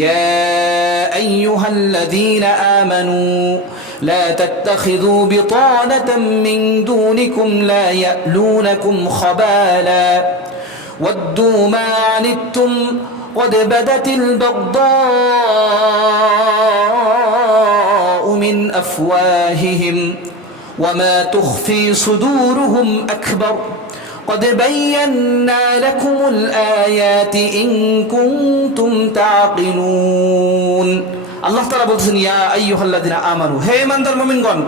ইয়া আইয়ুহাল্লাযীনা আমানু لا تتخذوا بطانة من دونكم لا يألونكم خبالا ودوا ما عنتم قد بدت البغضاء من أفواههم وما تخفي صدورهم أكبر قد بينا لكم الآيات إن كنتم تعقلون আল্লাহ তাআলা বলছেন ইয়া আইয়ুহাল্লাযিনা আমানু, হে ঈমানদার মুমিনগণ,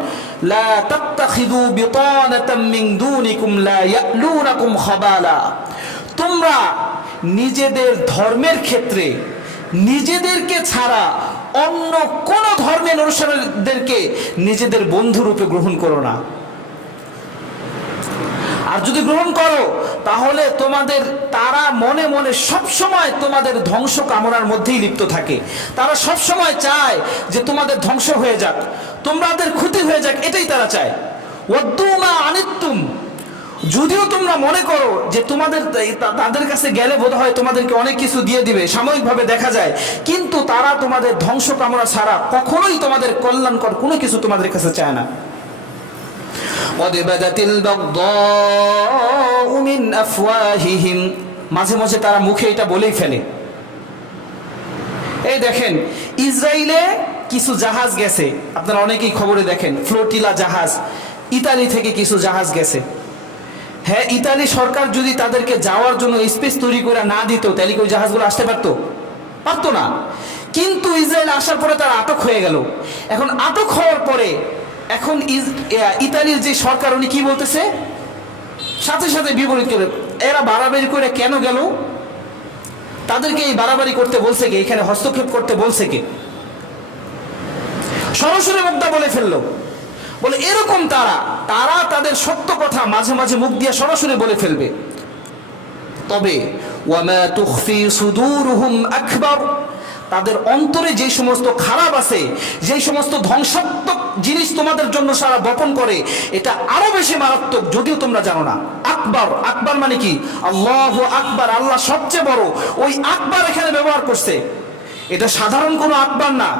লা তাত্তাখিযু বিতানাতাম মিন দুনিকুম লা ইয়ালুনাকুম খাবালা, তোমরা নিজেদের ধর্মের ক্ষেত্রে নিজেদেরকে ছাড়া অন্য কোন ধর্মের অনুসারীদেরকে নিজেদের বন্ধু রূপে গ্রহণ করো না। আর যদি গ্রহণ করো তাহলে তারা মনে মনে সবসময় তোমাদের ধ্বংস কামনার মধ্যেই লিপ্ত থাকে। তারা সবসময় চায় যে তোমাদের ধ্বংস হয়ে যাক, তোমাদের ক্ষতি হয়ে যাক, এটাই তারা চায়। ওয়াদ্দু মা আনিতুম, যদিও তোমরা মনে করো যে তাদের কাছে গেলে বোধ হয় তোমাদেরকে অনেক কিছু দিয়ে দিবে, সাময়িকভাবে দেখা যায়, কিন্তু তারা তোমাদের ধ্বংস কামনা ছাড়া কখনোই তোমাদের কল্যাণকর কোনো কিছু তোমাদের কাছে চায় না। قد بدت البغضاء من أفواههم, মাঝে মাঝে তারা মুখে এটা বলেই ফেলে। এই দেখেন, ইসরায়েলে কিছু জাহাজ গেছে, আপনারা অনেকেই খবরে দেখেন, ফ্লোটিলা জাহাজ, ইতালি থেকে কিছু জাহাজ গেছে। হ্যাঁ, ইতালি সরকার যদি তাদেরকে যাওয়ার জন্য স্পেস তৈরি করে না দিত তাহলে কি ওই জাহাজগুলো আসতে পারতো না। কিন্তু ইসরায়েল আসার পরে তারা আটক হয়ে গেল। এখন আটক হওয়ার পরে এখন ইতালির যে সরকার, উনি কি বলতেছে, সাথে সাথে বিপরীত করে, এরা বাড়াবাড়ি করে কেন গেল, তাদেরকে এই বাড়াবাড়ি করতে বলছে কে, এখানে হস্তক্ষেপ করতে বলছে কে, সরাসরি মুদ্রা বলে ফেললো। বলে এরকম তারা তাদের সত্য কথা মাঝে মাঝে মুখ দিয়ে সরাসরি বলে ফেলবে। তবে ওয়ামা তুখফি সুদুরুহুম আকবার, তাদের অন্তরে যে সমস্ত খারাপ আছে, যে সমস্ত ধ্বংসাত্মক জিনিস তোমাদের জন্য সারা বপন করে, এটা আরো বেশি মারাত্মক, যদিও তোমরা জানো না। আকবার, আকবার মানে কি, আল্লাহু আকবার, আল্লাহ সবচেয়ে বড়, ওই আকবার এখানে ব্যবহার করছে। এটা সাধারণ কোনো আকবার না।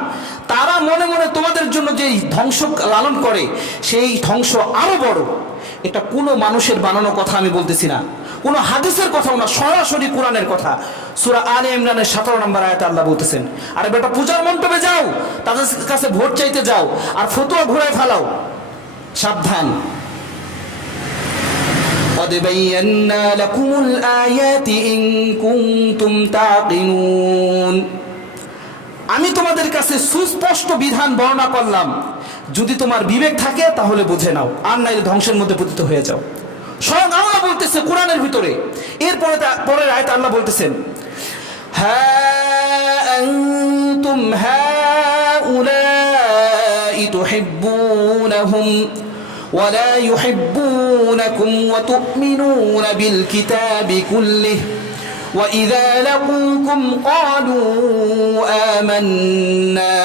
তারা মনে মনে তোমাদের জন্য যে ধ্বংস লালন করে, সেই ধ্বংস আরো বড়। এটা কোনো মানুষের বানানো কথা আমি বলতেছি না, কোনো হাদিসের কথাও না, সরাসরি কোরআনের কথা। সূরা আলে ইমরানের 17 নম্বর আয়াতে আল্লাহ বলতেছেন, আরে বেটা, পূজার মণ্ডপে যাও, তাদের কাছে ভোট চাইতে যাও, আর ফতোয়া ঘুরায় ফেলাও, সাবধান। قد بينا لكم الآيات إن كنتم تعقلون, আমি তোমাদের কাছে সুস্পষ্ট বিধান বর্ণনা করলাম, যদি তোমার বিবেক থাকে তাহলে বুঝে নাও, আর নাইলে ধ্বংসের মধ্যে পতিত হয়ে যাও। স্বয়ং আল্লাহ বলতেছে কোরআনের ভিতরে। এরপরে পরের আয়াতে আল্লাহ বলতেছেন, হা আনতুম হাউলাই তুহিব্বুনাহুম ওয়া লা ইউহিব্বুনাকুম ওয়া তু'মিনুনা বিল কিতাবি কুল্লিহি وإذا لقوكم قالوا آمنا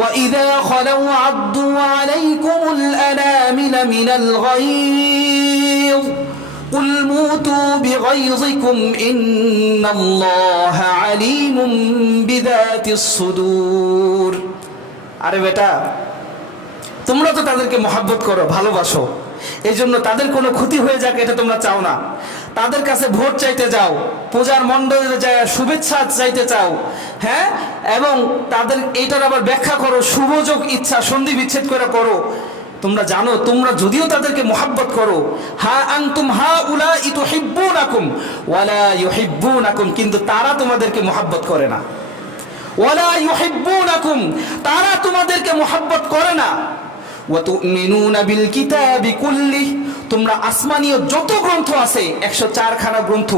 وإذا خلوا عضوا عليكم الأنامل من الغيظ قل موتوا بغيظكم إن الله عليم بذات الصدور। আরে বেটা, তোমরা তো তাদেরকে মহব্বত করো, ভালোবাসো, এই জন্য তাদের কোনো ক্ষতি হয়ে যাক এটা তোমরা চাও না। তাদের কাছে ভোট চাইতে যাও, পূজার মণ্ডলে যায় শুভেচ্ছা চাইতে চাও, হ্যাঁ, এবং তাদের এইটার আবার ব্যাখ্যা করো, শুভযোগ ইচ্ছা সন্ধি বিচ্ছেদ করে করো। তোমরা জানো, তোমরা যদিও তাদেরকে মহব্বত করো, হা আনতুম হাউলাই তুহিব্বুনাকুম ওয়া লা ইউহিব্বুনাকুম, কিন্তু তারা তোমাদেরকে মহব্বত করে না। ওয়া লা ইউহিব্বুনাকুম, তারা তোমাদেরকে মহব্বত করে না। ওয়া তু'মিনুনা বিল কিতাবি কুল্লিহি, তোমরা আসমানীয় যত গ্রন্থ আছে 104 খানা গ্রন্থ,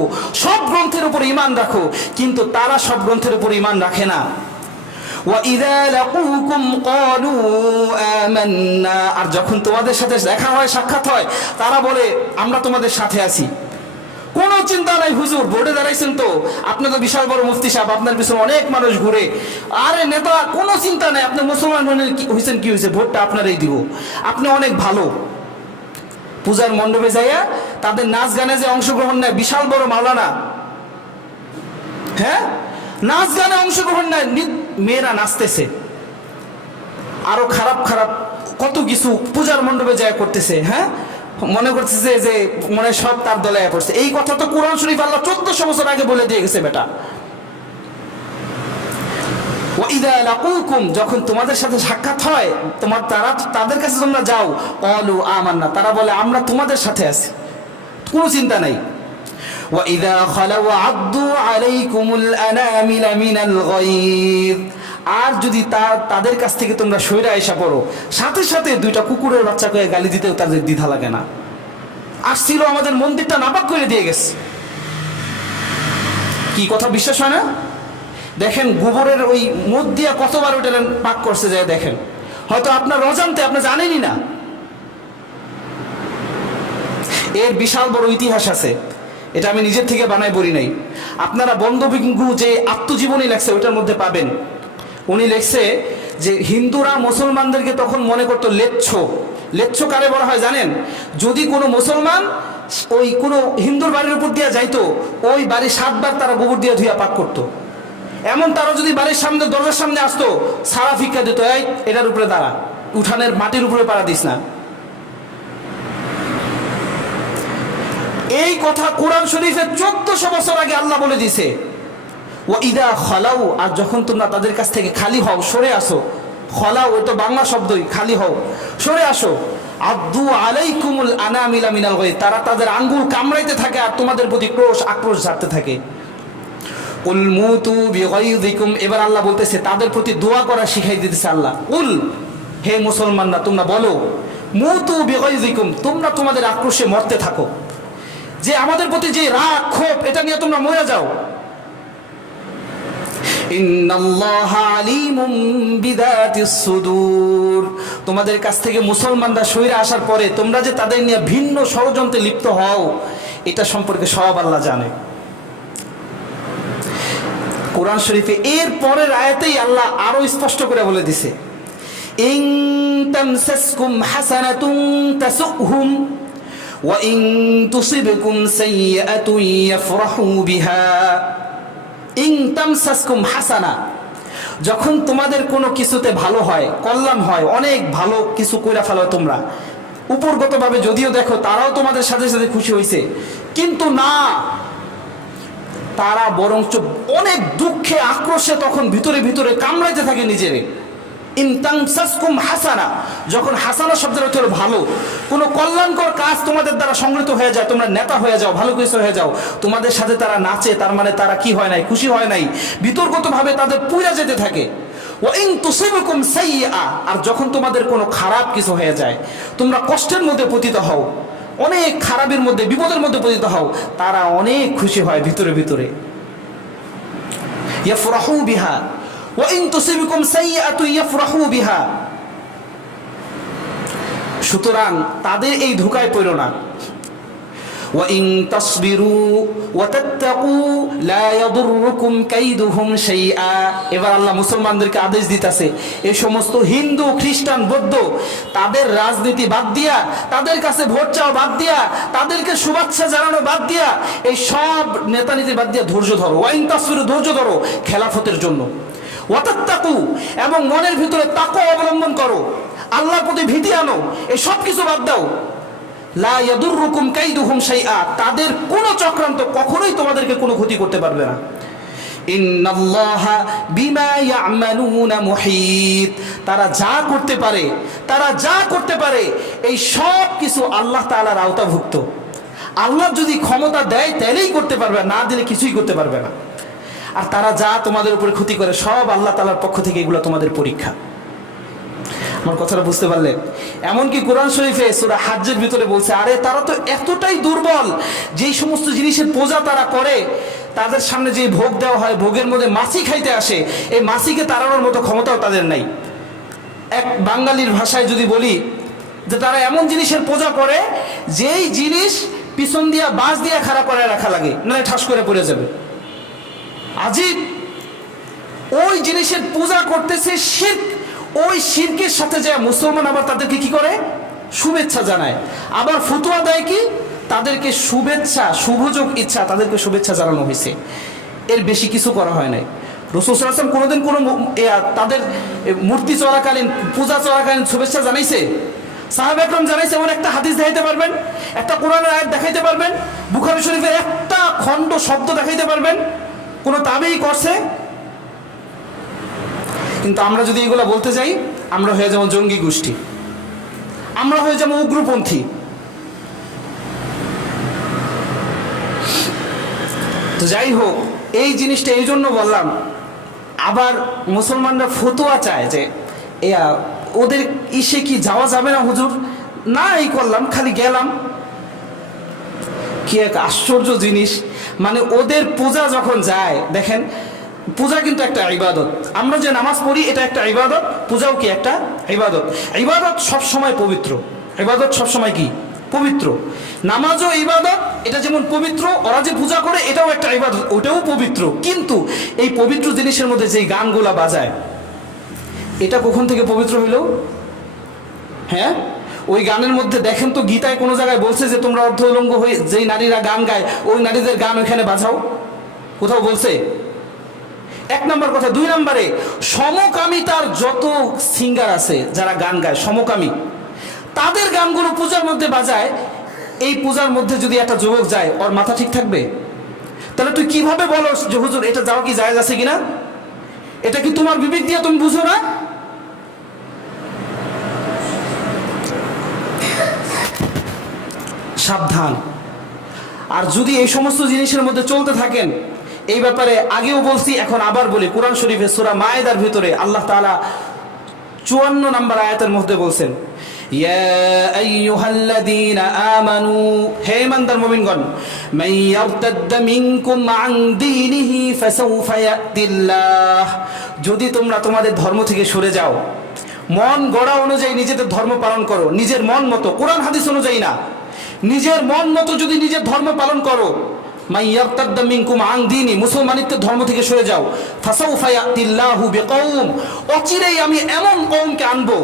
সব গ্রন্থের উপর ঈমান রাখো, কিন্তু তারা সব গ্রন্থের উপর ঈমান রাখে না। ওয়া ইযা লাকুকুম ক্বালু আমান্না, আর যখন তোমাদের সাথে দেখা হয়, সাক্ষাৎ হয়, তারা বলে আমরা তোমাদের সাথে আছি। কোনো চিন্তা নাই, হুজুর ভোটে দাঁড়াইছেন তো, আপনি তো বিশাল বড় মুফতি সাহেব, আপনার পিছনে অনেক মানুষ ঘুরে। আরে নেতা, কোনো চিন্তা নাই, আপনি মুসলমান হয়েছেন, কি হয়েছে, ভোটটা আপনারই দিব, আপনি অনেক ভালো। পূজার মণ্ডপে যাইয়া তাদের নাচ গানে যে অংশগ্রহণ নেয় বিশাল বড় মাওলানা, হ্যাঁ, নাচ গানে অংশগ্রহণ নাই, মেয়েরা নাচতেছে, আরো খারাপ খারাপ কত কিছু পূজার মণ্ডপে যায় করতেছে, হ্যাঁ, মনে করতেছে যে মনে সব তার দলে পড়ছে। এই কথা তো কোরআন শরীফ আল্লাহ 1400 বছর আগে বলে দিয়ে গেছে বেটা। ওয়াইদা লাকুকুম, যখন তোমাদের সাথে সাক্ষাৎ হয়, তাদের কাছে তোমরা যাও, ক্বালু আমান্না, তারা বলে আমরা তোমাদের সাথে আছি, কোনো চিন্তা নাই। ওয়াইদা খালাউ আদ্দু আলাইকুমুল আনামিলা মিনাল গায়ব, আর যদি তাদের কাছ থেকে তোমরা সইরা এসে পড়ো, সাথে সাথে দুইটা কুকুরের বাচ্চাকে গালি দিতেও তাদের দ্বিধা লাগে না। আসছিল আমাদের মন্দিরটা নাপাক করে দিয়ে গেছে। কি কথা বিশ্বাস হয় না? দেখেন গোবরের ওই মুখ দিয়া কতবার ওটা পাক করছে যায় দেখেন, হয়তো আপনার অজান্তে আপনি জানেনই না। এর বিশাল বড় ইতিহাস আছে, এটা আমি নিজের থেকে বানাই বলি নাই। আপনারা বন্ধবিঙ্গু যে আত্মজীবনী লেখছে ওইটার মধ্যে পাবেন। উনি লেখছে যে হিন্দুরা মুসলমানদেরকে তখন মনে করতো লেচ্ছো। লেচ্ছো কারে বলা হয় জানেন? যদি কোনো মুসলমান ওই কোনো হিন্দুর বাড়ির উপর দিয়া যাইতো, ওই বাড়ি 7 বার তারা গোবর দিয়ে ধুইয়া পাক করতো। এমন তারা যদি বাড়ির সামনে দরজার সামনে আসতো, সারা ফিক্কা দিত, এই এটার উপরে দাঁড়া, উঠানের মাটির উপরে পাড়া দিস না। এই কথা কোরআন শরীফে 1400 বছর আগে আল্লাহ বলে দিছে। ওয়াইদা খালাউ, আর যখন তোমরা তাদের কাছ থেকে খালি হও, সরে আসো, খালাউ ওই তো বাংলা শব্দই, খালি হও, সরে আসো, আদ্দু আলাইকুমুল আনামিলা মিনাল গায়ব, তারা তাদের আঙ্গুল কামড়াইতে থাকে আর তোমাদের প্রতি আক্রোশ ঝাড়তে থাকে। কুল মুতু বিগাইযিকুম, এবার আল্লাহ বলতেছে তাদের প্রতি দোয়া করা শিখাই দিতেছে আল্লাহ। কুল, হে মুসলমানরা তোমরা বলো, মুতু বিগাইযিকুম, তোমরা তোমাদের আক্রোশে মরতে থাকো, যে আমাদের প্রতি যে রাগ ক্ষোভ এটা নিয়ে তোমরা মরে যাও। ইন্নাল্লাহা আলিমুম বিযাতিস সুদূর, তোমাদের কাছ থেকে মুসলমানরা সইরে আসার পরে তোমরা যে তাদের নিয়ে ভিন্ন ষড়যন্ত্রে লিপ্ত হও, এটা সম্পর্কে সব আল্লাহ জানে। কোরআন শরীফে এর পরের আয়াতেই আল্লাহ আরো স্পষ্ট করে বলে দিছে, ইন তামসাসকুম হাসানাতুন তাসুহুম ওয়া ইন তুসিবকুম সাইয়্যাতুন ইয়াফরাহু বিহা। ইন তামসাসকুম হাসানা, যখন তোমাদের কোনো কিছুতে ভালো হয়, কল্যাণ হয়, অনেক ভালো কিছু কইরা ফেলো তোমরা, উপরগতভাবে যদিও দেখো তারাও তোমাদের সাথে সাথে খুশি হয়েছে, কিন্তু না, তারা বরঞ্চ অনেক দুঃখে আক্রোশে তখন ভিতরে ভিতরে কামড়াইতে থাকে নিজেরে। ইন তামসাসকুম হাসানা, যখন হাসানা শব্দের অর্থ হলো ভালো, কোনো কল্যাণকর কাজ তোমাদের দ্বারা সংগৃহীত হয়ে যায়, তোমরা নেতা হয়ে যাও, ভালো কিছু হয়ে যাও, তোমাদের সাথে তারা নাচে, তার মানে তারা কি হয় নাই, খুশি হয় নাই, বিতর্কতভাবে তাদের পুইরা যেতে থাকে। ওয়া ইন তুসিবকুম সাইয়্যা, আর যখন তোমাদের কোনো খারাপ কিছু হয়ে যায়, তোমরা কষ্টের মধ্যে পতিত হও, অনেক খারাপের মধ্যে বিপদের মধ্যে পতিত হও, তারা অনেক খুশি হয় ভিতরে ভিতরে। ইয়াফরাহু বিহা ওয়া ইন তুসিবকুম সাইয়্যাতুন ইয়াফরাহু বিহা। সুতরাং তাদের এই ধোঁকায় পড়ো না। ওয়া ইন তাসবিরু ওয়া তাত্তাকু লা ইয়াদুররুকুম কাইদুহুম শাইআ। এবার আল্লাহ মুসলমানদেরকে আদেশ দিতেছে, এই সমস্ত হিন্দু খ্রিস্টান বৌদ্ধ তাদের রাজনীতি বাদ দিয়া, তাদের কাছে ভোট চাওয়া বাদ দিয়া, তাদেরকে শুভেচ্ছা জানানো বাদ দিয়া, এই সব নেতানীতি বাদ দিয়া ধৈর্য ধরো। ওয়া ইন তাসবিরু, ধৈর্য ধরো খেলাফতের জন্য। ওয়া তাত্তাকু, এবং মনের ভিতরে তাকওয়া অবলম্বন করো, আল্লাহর প্রতি ভীতি আনো, এই সব কিছু বাদ দাও। লা ইয়াদুররুকুম কাইদুহুম শাইআ, তাদের কোনো চক্রান্ত কখনোই তোমাদেরকে কোনো ক্ষতি করতে পারবে না। ইন্নাল্লাহা বিমা ইয়ামালুনা মুহিত, তারা যা করতে পারে, তারা যা করতে পারে এই সব কিছু আল্লাহ তাআলার আওতাভুক্ত। আল্লাহ যদি ক্ষমতা দেয় তাহলেই করতে পারবে, না দিলে কিছুই করতে পারবে না। আর তারা যা তোমাদের উপরে ক্ষতি করে সব আল্লাহ তাআলার পক্ষ থেকে, এগুলো তোমাদের পরীক্ষা। আমার কথাটা বুঝতে পারলেন? এমনকি কোরআন শরীফে সূরা হাজ্জের ভিতরে বলছে, আরে তারা তো এতটাই দুর্বল, যেই সমস্ত জিনিসের পূজা তারা করে, তাদের সামনে যে ভোগ দেওয়া হয়, ভোগের মধ্যে মাছি খাইতে আসে, এই মাছিকে তাড়ানোর মতো ক্ষমতাও তাদের নাই। এক বাঙালির ভাষায় যদি বলি যে তারা এমন জিনিসের পূজা করে, যেই জিনিস পিছন দিয়া বাঁশ দিয়া খাড়া করে রাখা লাগে, নাহলে ঠাস করে পড়ে যাবে। আজীব, ওই জিনিসের পূজা করতেছে শিরক, ওই শিরকের সাথে যায় মুসলমান আবার তাদেরকে কি করে, শুভেচ্ছা জানায়, আবার ফতোয়া দেয় কি, তাদেরকে শুভেচ্ছা, শুভযোগ ইচ্ছা, তাদেরকে শুভেচ্ছা জানানো হয়েছে, এর বেশি কিছু করা হয় নাই। রাসূল সাল্লাল্লাহু আলাইহি ওয়াসাল্লাম কোনোদিন কোনো তাদের মূর্তি চলাকালীন, পূজা চলাকালীন শুভেচ্ছা জানাইছে? সাহাবা একরাম জানাইছে? এমন একটা হাদিস দেখাইতে পারবেন? একটা কোরআনের আয়াত দেখাইতে পারবেন? বুখারী শরীফের একটা খণ্ড শব্দ দেখাইতে পারবেন কোন তাবেঈ করছে? কিন্তু আমরা যদি এগুলো বলতে যাই, আমরা হয়ে যাবো জঙ্গি গোষ্ঠী, আমরা হয়ে যাবো উগ্রপন্থী। তো যাই হোক, এই জিনিসটা এই জন্য বললাম। আবার মুসলমানরা ফতোয়া চায় যে ওদের ইসে কি যাওয়া যাবে না হুজুর? না, এই করলাম, খালি গেলাম। কি এক আশ্চর্য জিনিস! মানে ওদের পূজা যখন যায়, দেখেন পূজা কিন্তু একটা ইবাদত। আমরা যে নামাজ পড়ি এটা একটা ইবাদত, পূজাও কি একটা ইবাদত। ইবাদত সবসময় পবিত্র, ইবাদত সবসময় কি পবিত্র। নামাজও ইবাদত, এটা যেমন পবিত্র, ওরা যে পূজা করে এটাও একটা ইবাদত, ওটাও পবিত্র। কিন্তু এই পবিত্র জিনিসের মধ্যে যে গানগুলা বাজায়, এটা কখন থেকে পবিত্র হইল? হ্যাঁ, ওই গানের মধ্যে দেখেন তো, গীতায় কোনো জায়গায় বলছে যে তোমরা অর্ধ উলঙ্গ হয়ে যেই নারীরা গান গায়, ওই নারীদের গান ওইখানে বাজাও? কোথাও বলছে? এক নম্বর কথা। দুই নম্বরে, সমকামিতার যত সিঙ্গার আছে যারা গান গায় সমকামী, তাদের গানগুলো পূজার মধ্যে বাজায়। এই পূজার মধ্যে যদি একটা যুবক যায়, ওর মাথা ঠিক থাকবে? তাহলে তুই কিভাবে বলো যে হুজুর এটা যাওয়া কি জায়েজ আছে কিনা? এটা কি তোমার বিবেক দিয়ে তুমি বুঝো না? সাবধান। আর যদি এই সমস্ত জিনিসের মধ্যে চলতে থাকেন, এই ব্যাপারে আগেও বলছি, এখন আবার বলি, কোরআন শরীফে সূরা মায়েদার ভিতরে আল্লাহ তাআলা 54 নম্বর আয়াতের মধ্যে বলছেন, ইয়া আইয়ুহাল্লাযীনা আমানু, হে ঈমানদার মুমিনগণ, মান ইয়ারতাদ্দা মিনকুম আন দীনিহি ফাসাউফা ইয়াতিল্লাহ, যদি তোমরা তোমাদের ধর্ম থেকে সরে যাও, মন গড়া অনুযায়ী নিজেদের ধর্ম পালন করো, নিজের মন মতো, কোরআন হাদিস অনুযায়ী না, নিজের মন মতো যদি নিজের ধর্ম পালন করো, মাইয়ারতাদ্দা মিনকুম আন দীনি, মুসলমানিত্বের ধর্ম থেকে সরে যাও, ফাসাউফা ইয়াতিল্লাহু বিকওম, অচিরেই আমি এমন কওমকে আনবো,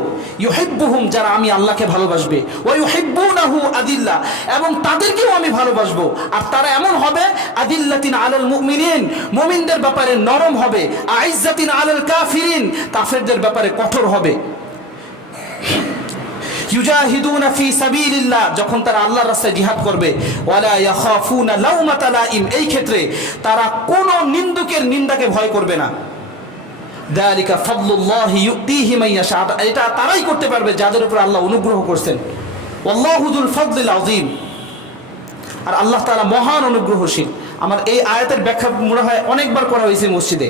ইউহিব্বুহুম, যারা আমি আল্লাহকে ভালোবাসবে, ওয়া ইউহিব্বুনাহু আদিল্লাহ, এবং তাদেরকেও আমি ভালোবাসবো। আর তারা এমন হবে, আদিল্লাতিন আলাল মুমিনিন, মুমিনদের ব্যাপারে নরম হবে, আইজ্জাতিন আলাল কাফিরিন, কাফেরদের ব্যাপারে কঠোর হবে। ইউজাহিদুনা ফি সাবিলিল্লাহ, যখন তারা আল্লাহর রাস্তায় জিহাদ করবে, ওয়ালা ইয়াখাফুনা লাউমাতা লাইম, এই ক্ষেত্রে তারা কোনো নিন্দুকের নিন্দাকে ভয় করবে না। যালিকা ফাদলুল্লাহি ইউতিহি মান ইয়াশা, এটা তারাই করতে পারবে যাদের উপর আল্লাহ অনুগ্রহ করছেন। ওয়াল্লাহু যুল ফাদলিল আযীম, আর আল্লাহ তাআলা মহান অনুগ্রহশীল। আমার এই আয়াতের ব্যাখ্যা মনে হয় অনেকবার করা হয়েছে মসজিদে।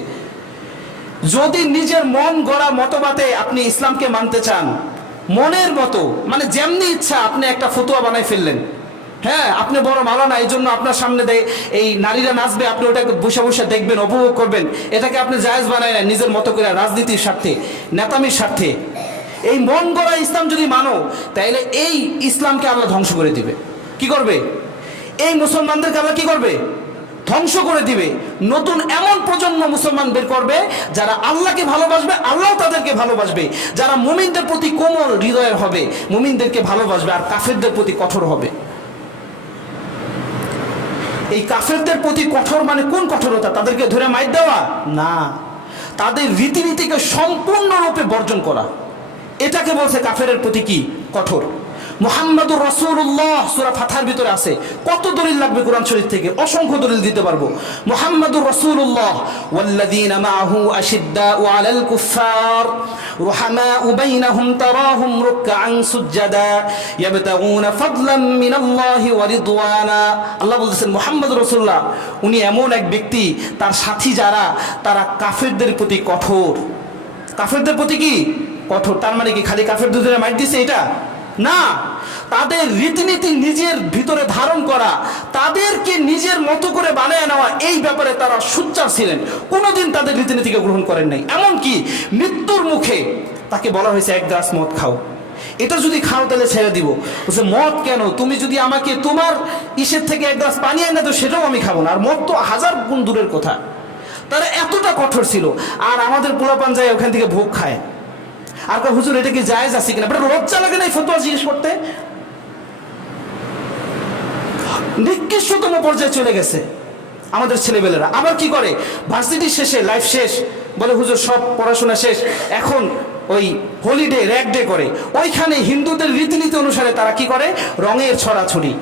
যদি নিজের মন গড়া মতবাদে আপনি ইসলামকে মানতে চান, মনের মতো, মানে যেমনি ইচ্ছা আপনি একটা ফতোয়া বানাই ফেললেন, হ্যাঁ আপনি বড় মাওলানা, এই জন্য আপনার সামনে এই নারীরা নাচবে, আপনি ওটাকে বসে বসে দেখবেন, উপভোগ করবেন, এটাকে আপনি জায়েজ বানায় না নিজের মতো করে, রাজনীতির স্বার্থে, নেতামির স্বার্থে। এই মন গড়া ইসলাম যদি মানো, তাহলে এই ইসলামকে আল্লাহ ধ্বংস করে দিবে। কি করবে? এই মুসলমানদেরকে আল্লাহ কি করবে? ধ্বংস করে দিবে। নতুন এমন প্রজন্ম মুসলমান বের করবে যারা আল্লাহকে ভালোবাসবে, আল্লাহ তাদেরকে ভালোবাসবে, যারা মুমিনদের প্রতি কোমল হৃদয়ের হবে, মুমিনদেরকে ভালোবাসবে, আর কাফেরদের প্রতি কঠোর হবে। এই কাফেরদের প্রতি কঠোর মানে কোন কঠোরতা? তাদেরকে ধরে মাইর দেওয়া না, তাদের রীতিনীতিকে সম্পূর্ণরূপে বর্জন করা, এটাকে বলছে কাফেরের প্রতি কি কঠোর। মুহাম্মাদুর রাসূলুল্লাহ সূরা ফাতহার ভিতরে আছে। কত দলিল লাগবে কোরআন শরীফ থেকে? অসংখ্য দলিল দিতে পারবো। মুহাম্মাদুর রাসূলুল্লাহ ওয়াল্লাযীনা মাআহু আশিদ্দাউ আলাল কুফফার রুহামাউ বাইনাহুম তারাহুম রুকআন সুজদা ইয়াবতাগুনা ফাদলাম মিনাল্লাহি ওয়া রিদওয়ানা। আল্লাহ বলছেন মুহাম্মদ রাসূলুল্লাহ উনি এমন এক ব্যক্তি, তার সাথী যারা, তারা কাফেরদের প্রতি কঠোর। কাফেরদের প্রতি কি কঠোর? তার মানে কি খালি কাফেরদের মাইর দিছে এটা না, তাদের রীতিনীতি নিজের ভিতরে ধারণ করা, তাদেরকে নিজের মতো করে বানিয়ে নেওয়া, এই ব্যাপারে তারা সোচ্চার ছিলেন। কোনোদিন তাদের রীতিনীতিকে গ্রহণ করেন নাই। এমনকি মৃত্যুর মুখে তাকে বলা হয়েছে এক গ্লাস মদ খাও, এটা যদি খাও তাহলে ছেড়ে দিব। বলছে মদ কেন? তুমি যদি আমাকে তোমার ইসের থেকে এক গ্লাস পানি এনে দাও সেটাও আমি খাবো না। আর মদ তো 1000 গুণ দূরের কথা। তারা এতটা কঠোর ছিল। আর আমাদের পোলাপান যায় ওখান থেকে ভোগ খায়, আর হুজুর এটা কি জায়েজ আছে কিনা? লজ্জা লাগে না এই ফতোয়া জিজ্ঞেস করতে? নিকৃষ্টতম পর্যায়ে চলে গেছে। আমাদের ছেলেবেলেরা আবার কি করে, ভার্সিটি শেষে লাইফ শেষ, বলে হুজুর সব পড়াশোনা শেষ, এখন ওই হলিডে র্যাক ডে করে, ওইখানে হিন্দুদের রীতিনীতি অনুসারে তারা কি করে, রঙের ছড়াছড়ি,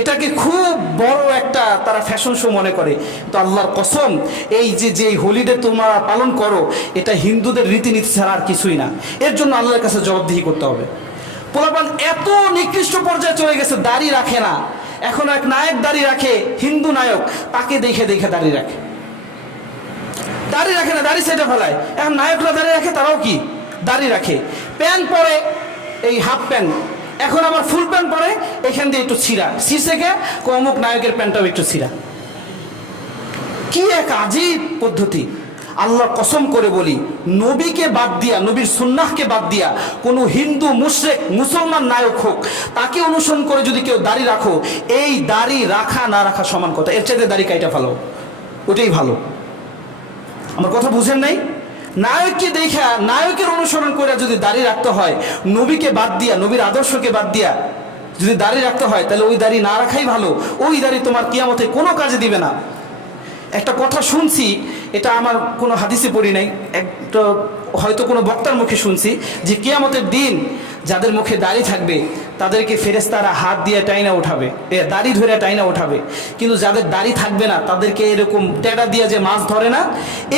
এটাকে খুব বড় একটা তারা ফ্যাশন শো মনে করে। তো আল্লাহর কসম, এই যে হোলিডে তোমরা পালন করো, এটা হিন্দুদের রীতিনীতি ছাড়া আর কিছুই না। এর জন্য আল্লাহর কাছে জবাবদিহি করতে হবে। পোলাপান এত নিকৃষ্ট পর্যায়ে চলে গেছে, দাড়ি রাখে না। এখন এক নায়ক দাড়ি রাখে, হিন্দু নায়ক, তাকে দেখে দেখে দাড়ি রাখে, দাড়ি রাখে না, দাড়ি সেটা ফেলায়। এখন নায়করা দাড়ি রাখে, তারাও কি দাড়ি রাখে। প্যান্ট পরে এই হাফ প্যান্ট, এখন আবার ফুল প্যান্ট পরে, এখান দিয়ে একটু ছিঁড়া, শীর্ষেকে অমুক নায়কের প্যান্টটাও একটু ছিঁড়া। কি এক আজীব পদ্ধতি। আল্লাহ কসম করে বলি, নবীকে বাদ দিয়া, নবীর সুন্নাহকে বাদ দিয়া কোনো হিন্দু মুশরিক মুসলমান নায়ক হোক, তাকে অনুসরণ করে যদি কেউ দাড়ি রাখো, এই দাড়ি রাখা না রাখা সমান কথা। এর চাইতে দাড়ি কাইটা ফেলো, ওটাই ভালো। আমার কথা বুঝেন নাই? নায়ককে দেখা, নায়কের অনুসরণ করে যদি দাড়ি রাখতে হয়, নবীকে বাদ দিয়া, নবীর আদর্শকে বাদ দিয়া যদি দাড়ি রাখতে হয়, তাহলে ওই দাড়ি না রাখাই ভালো। ওই দাড়ি তোমার কিয়ামতে কোনো কাজে দিবে না। একটা কথা শুনছি, এটা আমার কোনো হাদিসে পড়ি নাই, একটা হয়তো কোনো বক্তার মুখে শুনছি, যে কিয়ামতের দিন যাদের মুখে দাড়ি থাকবে তাদেরকে ফেরেশতারা হাত দিয়ে টাইনা উঠাবে, দাড়ি ধরে টাইনা উঠাবে। কিন্তু যাদের দাড়ি থাকবে না, তাদেরকে এরকম টেডা দিয়া যে মাছ ধরে না,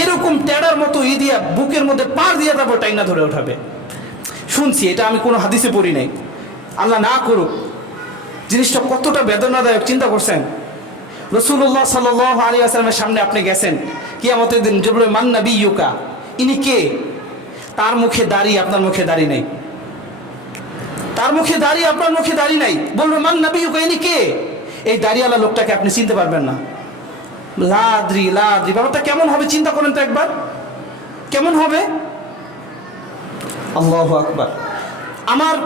এরকম টেডার মতো দিয়া বুকের মধ্যে পার দিয়ে তারপর টাইনা ধরে উঠাবে। শুনছি, এটা আমি কোনো হাদিসে পড়ি নাই। আল্লাহ না করুক। জিনিসটা কতটা বেদনাদায়ক চিন্তা করছেন? রাসূলুল্লাহ সাল্লাল্লাহু আলাইহি ওয়াসাল্লামের সামনে আপনি গেছেন, কিয়ামতের দিন যে বলবে মান নাবিয়্যুকা, ইনি কে? তার মুখে দাড়ি, আপনার মুখে দাড়ি নাই। তার মুখে দাড়ি, আপনার মুখে দাড়ি নাই। বলবে মান নাবিয়্যুকা, ইনি কে? এই দাড়িওয়ালা লোকটাকে আপনি চিনতে পারবেন না। লাদ্রি লাদ্রি, ব্যাপারটা কেমন হবে চিন্তা করেন তো একবার, কেমন হবে? আল্লাহু আকবার। আমার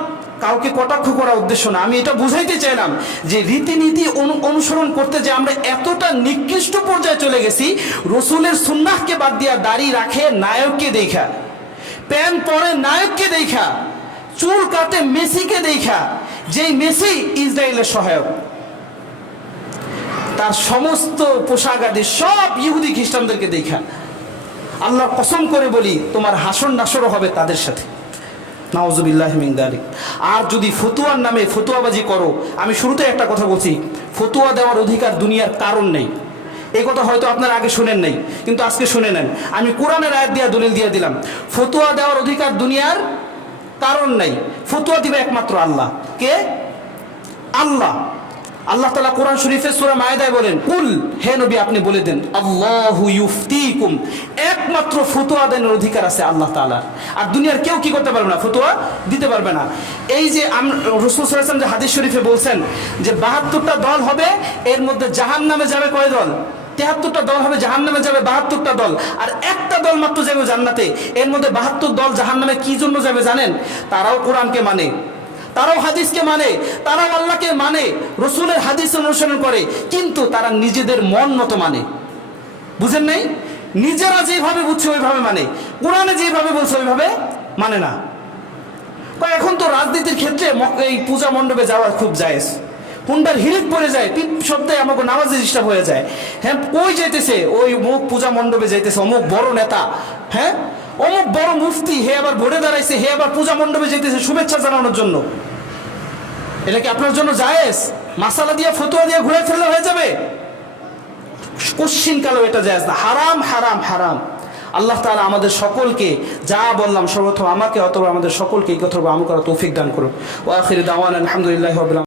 কাউকে কটাক্ষ করার উদ্দেশ্য না, আমি এটা বুঝাইতে চাইলাম যে রীতিনীতি অনুসরণ করতে যে আমরা এতটা নিকৃষ্ট পর্যায়ে চলে গেছি। রসুলের সুন্নাহকে বাদ দিয়া দাড়ি রাখে নায়ককে দেখা, প্যান্ট পরে নায়ককে দেখা, চুল কাটে মেসিকে দেখা, যেই মেসি ইসরায়েলের সহায়ক, তার সমস্ত পোশাক আদি সব ইহুদি খ্রিস্টানদেরকে দেখা। আল্লাহর কসম করে বলি, তোমার হাসর নাসরও হবে তাদের সাথে। নাউজুবিল্লাহি মিন যালিক। আর যদি ফতুয়ার নামে ফতুয়াবাজি করো, আমি শুরুতে একটা কথা বলছি, ফতুয়া দেওয়ার অধিকার দুনিয়ার কারণ নেই। এই কথা হয়তো আপনারা আগে শুনেন নাই, কিন্তু আজকে শুনে নেন। আমি কোরআনের আয়াত দিয়া দলিল দিয়ে দিলাম, ফতুয়া দেওয়ার অধিকার দুনিয়ার কারণ নাই। ফতুয়া দিবে একমাত্র আল্লাহ। কে? আল্লাহ। আল্লাহ তাআলা কোরআন শরীফে সূরা মায়েদায় বলেন, কুল, হে নবী আপনি বলে দেন, আল্লাহু ইউফতিকুম, একমাত্র ফতোয়া দেওয়ার অধিকার আছে আল্লাহ তাআলার। আর দুনিয়ার কেউ কি করতে পারবে না, ফতোয়া দিতে পারবে না। এই যে রাসূল সাল্লাল্লাহু আলাইহি ওয়াসাল্লাম যে হাদিস শরীফে বলছেন যে ৭২টা দল হবে, এর মধ্যে জাহান্নামে যাবে কয় দল? ৭৩টা দল হবে, জাহান্নামে যাবে ৭২টা দল, আর একটা দল মাত্র যাবে জান্নাতে। এর মধ্যে ৭২ দল জাহান্নামে কি জন্য যাবে জানেন? তারাও কোরআনকে মানে, তারাও হাদিসকে মানে, তারাও আল্লাহকে মানে, রসুলের হাদিস অনুসরণ করে, কিন্তু তারা নিজেদের মন মতো মানে। বুঝেন নাই? নিজেরা যেভাবে বুঝছে ওইভাবে মানে, কোরআনে যেভাবে বলছে ওইভাবে মানে না। এখন তো রাজনীতির ক্ষেত্রে এই পূজা মণ্ডপে যাওয়া খুব জায়েজ। হুন্ডার হিরিক পড়ে যায়, পিপ শব্দে আমাকে নামাজে ডিস্টার্ব হয়ে যায়। হ্যাঁ, ওই যাইতেছে, ওই মুখ পূজা মণ্ডপে যাইতেছে, অমুক বড় নেতা, হ্যাঁ অমুক বড় মুফতি, হে আবার ভোটে দাঁড়াইছে, হে আবার পূজা মণ্ডপে যেতেছে শুভেচ্ছা জানানোর জন্য। এটা কি আপনার জন্য জায়েজ? মাসালা দিয়ে ফতোয়া দিয়ে ঘুরে ফেললে হয়ে যাবে? কোশ্চিন কালো এটা জায়েজ না, হারাম হারাম হারাম। আল্লাহ তাআলা আমাদের সকলকে যা বললাম, সর্বপ্রথম আমাকে অথবা আমাদের সকলকে এই কথা আমল করার তৌফিক দান করুন। ওয়া আখিরু দাওয়ানা আলহামদুলিল্লাহি রাব্বিল আলামিন।